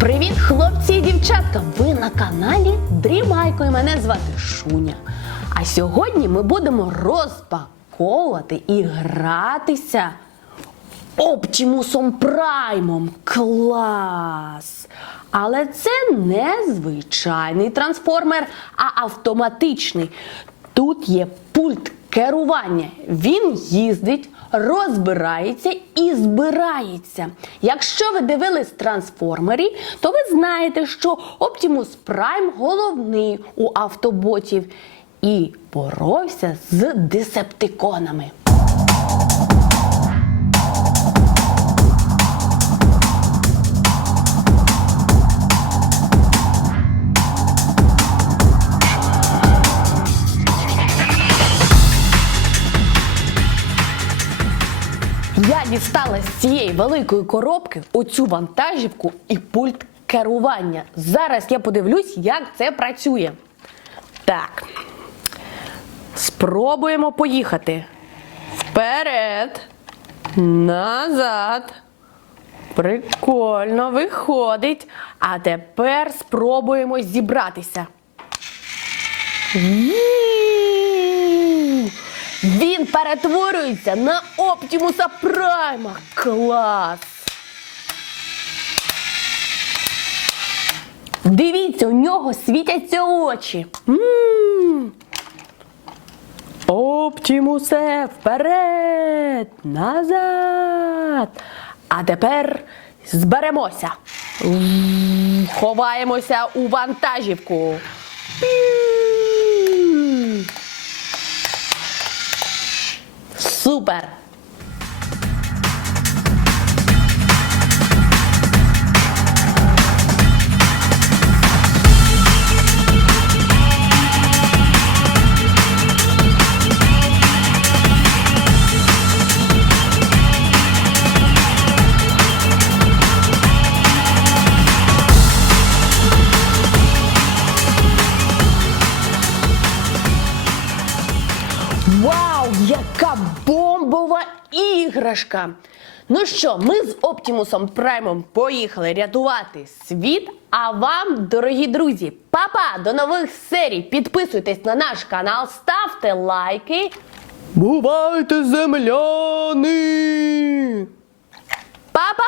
Привіт, хлопці і дівчатка! Ви на каналі Дрімайко і мене звати Шуня. А сьогодні ми будемо розпаковувати і гратися Оптімусом Праймом. Клас! Але це не звичайний трансформер, а автоматичний. Тут є пульт керування. Він їздить, розбирається і збирається. Якщо ви дивились трансформері, то ви знаєте, що Optimus Prime головний у автоботів і боровся з десептиконами. Я дістала з цієї великої коробки оцю вантажівку і пульт керування. Зараз я подивлюсь, як це працює. Так. Спробуємо поїхати. Вперед. Назад. Прикольно виходить. А тепер спробуємо зібратися. Ву! Перетворюється на Оптімуса Прайма. Клас! Дивіться, у нього світяться очі. М. Оптімусе, вперед, назад. А тепер зберемося. Ховаємося у вантажівку. Пів. Super! Вау, яка бомбова іграшка! Ну що, ми з Оптімусом Праймом поїхали рятувати світ. А вам, дорогі друзі, папа, до нових серій! Підписуйтесь на наш канал, ставте лайки. Бувайте земляни! Папа!